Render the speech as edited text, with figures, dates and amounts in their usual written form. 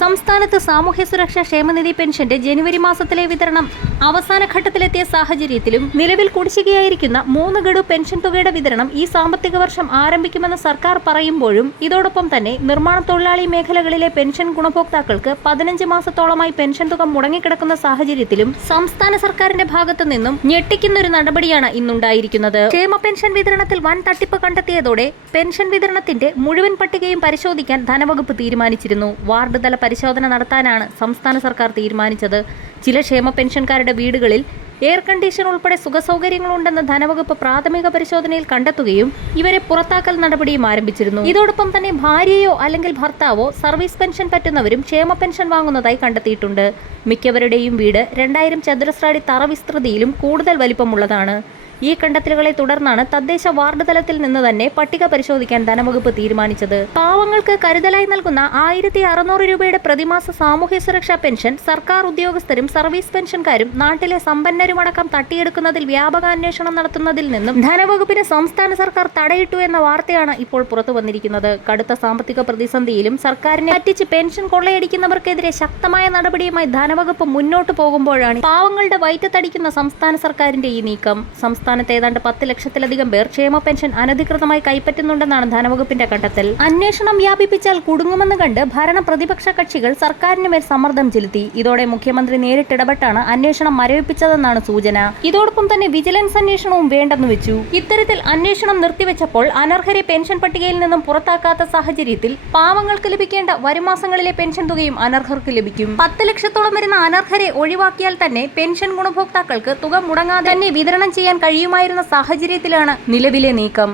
സംസ്ഥാനത്ത് സാമൂഹ്യ സുരക്ഷാ ക്ഷേമനിധി പെൻഷന്റെ ജനുവരി മാസത്തിലെ വിതരണം അവസാന ഘട്ടത്തിലെത്തിയ സാഹചര്യത്തിലും നിലവിൽ കുടിശ്ശികയായിരിക്കുന്ന 3 ഗഡു പെൻഷൻ തുകയുടെ വിതരണം ഈ സാമ്പത്തിക വർഷം ആരംഭിക്കുമെന്ന് സർക്കാർ പറയുമ്പോഴും ഇതോടൊപ്പം തന്നെ നിർമ്മാണ തൊഴിലാളി മേഖലകളിലെ പെൻഷൻ ഗുണഭോക്താക്കൾക്ക് 15 മാസത്തോളമായി പെൻഷൻ തുക മുടങ്ങിക്കിടക്കുന്ന സാഹചര്യത്തിലും സംസ്ഥാന സർക്കാരിന്റെ ഭാഗത്തു നിന്നും ഞെട്ടിക്കുന്നൊരു നടപടിയാണ് ഇന്നുണ്ടായിരിക്കുന്നത്. ക്ഷേമ പെൻഷൻ വിതരണത്തിൽ വൻ തട്ടിപ്പ് കണ്ടെത്തിയതോടെ പെൻഷൻ വിതരണത്തിന്റെ മുഴുവൻ പട്ടികയും പരിശോധിക്കാൻ ധനവകുപ്പ് തീരുമാനിച്ചിരുന്നു. വാർഡ് തല പരിശോധന നടത്താനാണ് സംസ്ഥാന സർക്കാർ തീരുമാനിച്ചത്. ചില ക്ഷേമ പെൻഷൻകാരുടെ വീടുകളിൽ എയർ കണ്ടീഷൻ ഉൾപ്പെടെ സുഖസൗകര്യങ്ങളുണ്ടെന്ന് ധനവകുപ്പ് പ്രാഥമിക പരിശോധനയിൽ കണ്ടെത്തുകയും ഇവരെ പുറത്താക്കൽ നടപടിയും ആരംഭിച്ചിരുന്നു. ഇതോടൊപ്പം തന്നെ ഭാര്യയോ അല്ലെങ്കിൽ ഭർത്താവോ സർവീസ് പെൻഷൻ പറ്റുന്നവരും ക്ഷേമ പെൻഷൻ വാങ്ങുന്നതായി കണ്ടെത്തിയിട്ടുണ്ട്. മിക്കവരുടെയും വീട് 2000 ചതുരശ്ര അടി തറ വിസ്തൃതിയിലും കൂടുതൽ വലിപ്പമുള്ളതാണ്. ഈ കണ്ടെത്തലുകളെ തുടർന്നാണ് തദ്ദേശ വാർഡ് തലത്തിൽ നിന്ന് തന്നെ പട്ടിക പരിശോധിക്കാൻ ധനവകുപ്പ് തീരുമാനിച്ചത്. പാവങ്ങൾക്ക് കരുതലായി നൽകുന്ന 1600 രൂപയുടെ പ്രതിമാസ സാമൂഹ്യ സുരക്ഷാ പെൻഷൻ സർക്കാർ ഉദ്യോഗസ്ഥരും സർവീസ് പെൻഷൻകാരും നാട്ടിലെ സമ്പന്നരുമടക്കം തട്ടിയെടുക്കുന്നതിൽ വ്യാപക അന്വേഷണം നടത്തുന്നതിൽ നിന്നും ധനവകുപ്പിന് സംസ്ഥാന സർക്കാർ തടയിട്ടു എന്ന വാർത്തയാണ് ഇപ്പോൾ പുറത്തു വന്നിരിക്കുന്നത്. കടുത്ത സാമ്പത്തിക പ്രതിസന്ധിയിലും സർക്കാരിനെ പറ്റിച്ച് പെൻഷൻ കൊള്ളയടിക്കുന്നവർക്കെതിരെ ശക്തമായ നടപടിയുമായി ധനവകുപ്പ് മുന്നോട്ട് പോകുമ്പോഴാണ് പാവങ്ങളുടെ വയറ്റത്തടിക്കുന്ന സംസ്ഥാന സർക്കാരിന്റെ ഈ നീക്കം. സംസ്ഥാനത്ത് ഏതാണ്ട് 10 ലക്ഷത്തിലധികം പേർ ക്ഷേമ പെൻഷൻ അനധികൃതമായി കൈപ്പറ്റുന്നുണ്ടെന്നാണ് ധനവകുപ്പിന്റെ കണ്ടെത്തൽ. അന്വേഷണം വ്യാപിപ്പിച്ചാൽ കുടുങ്ങുമെന്ന് കണ്ട് ഭരണ പ്രതിപക്ഷ കക്ഷികൾ സർക്കാരിന് മേൽ സമ്മർദ്ദം ചെലുത്തി. ഇതോടെ മുഖ്യമന്ത്രി നേരിട്ടിടപെട്ടാണ് അന്വേഷണം മരവിപ്പിച്ചതെന്നാണ് സൂചന. ഇതോടൊപ്പം തന്നെ വിജിലൻസ് അന്വേഷണവും വേണ്ടെന്ന് വെച്ചു. ഇത്തരത്തിൽ അന്വേഷണം നിർത്തിവെച്ചപ്പോൾ അനർഹരെ പെൻഷൻ പട്ടികയിൽ നിന്നും പുറത്താക്കാത്ത സാഹചര്യത്തിൽ പാവങ്ങൾക്ക് ലഭിക്കേണ്ട വരുമാസങ്ങളിലെ പെൻഷൻ തുകയും അനർഹർക്ക് ലഭിക്കും. 10 ലക്ഷത്തോളം വരുന്ന അനർഹരെ ഒഴിവാക്കിയാൽ തന്നെ പെൻഷൻ ഗുണഭോക്താക്കൾക്ക് തുക മുടങ്ങാതെ തന്നെ വിതരണം ചെയ്യാൻ കഴിയുമായിരുന്ന സാഹചര്യത്തിലാണ് നിലവിലെ നീക്കം.